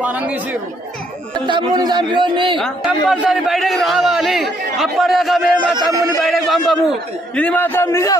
పానం తీసిరు తమ్ముని చంపిని కంపల్సరీ బయటకు రావాలి. అప్పటిదాకా మేము మా తమ్ముని బయటకు పంపము. ఇది మాత్రం నిజం.